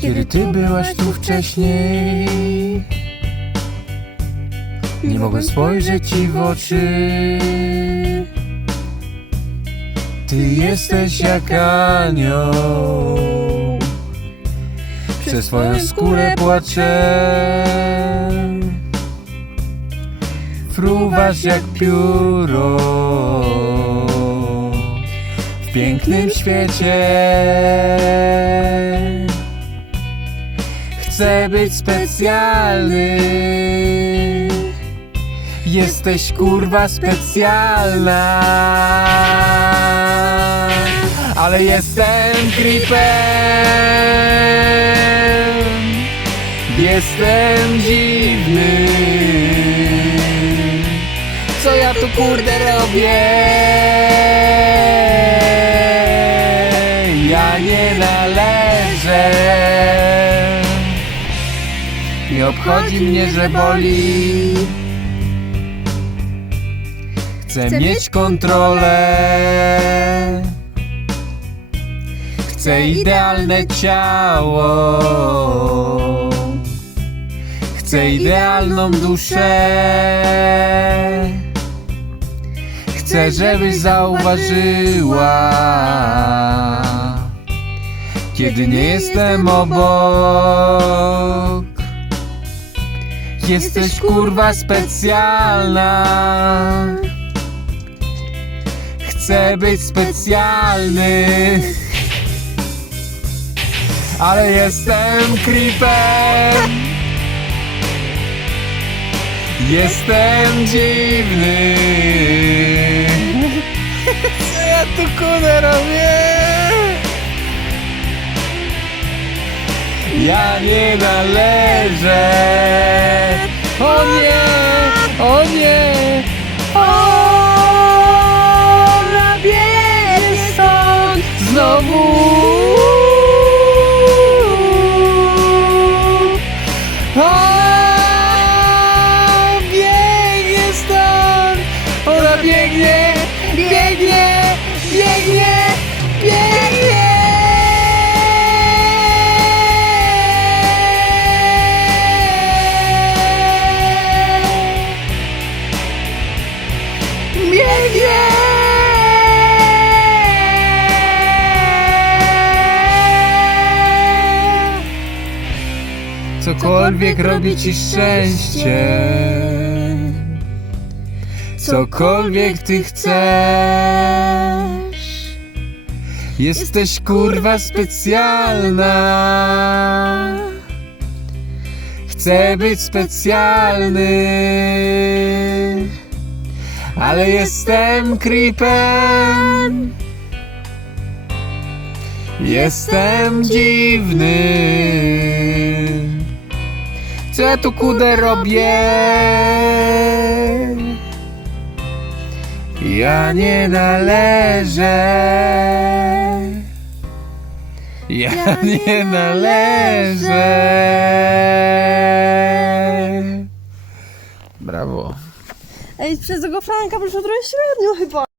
Kiedy ty byłaś tu wcześniej Nie mogłem spojrzeć ci w oczy. Ty jesteś jak anioł. Przez swoją skórę płaczę. Fruwasz jak pióro. W pięknym świecie Chcę być specjalny. Jesteś kurwa specjalna. Ale jestem creepem. Jestem dziwny. Co ja tu kurde robię? Ja nie należę Nie obchodzi mnie, że boli. Chcę mieć kontrolę. Chcę idealne ciało. Chcę idealną duszę. Chcę, żebyś zauważyła Kiedy nie jestem obok Jesteś kurwa specjalna. Chcę być specjalny. Ale jestem creepem. Jestem dziwny. Co ja tu kudę robię? Ja nie należę Cokolwiek robi ci szczęście Cokolwiek ty chcesz. Jesteś kurwa specjalna. Chcę być specjalny. Ale jestem creepem. Jestem dziwny Co ja tu kudę robię? Ja nie należę Ja nie należę Brawo Ej, przez tego Franka poszło trochę średnio chyba.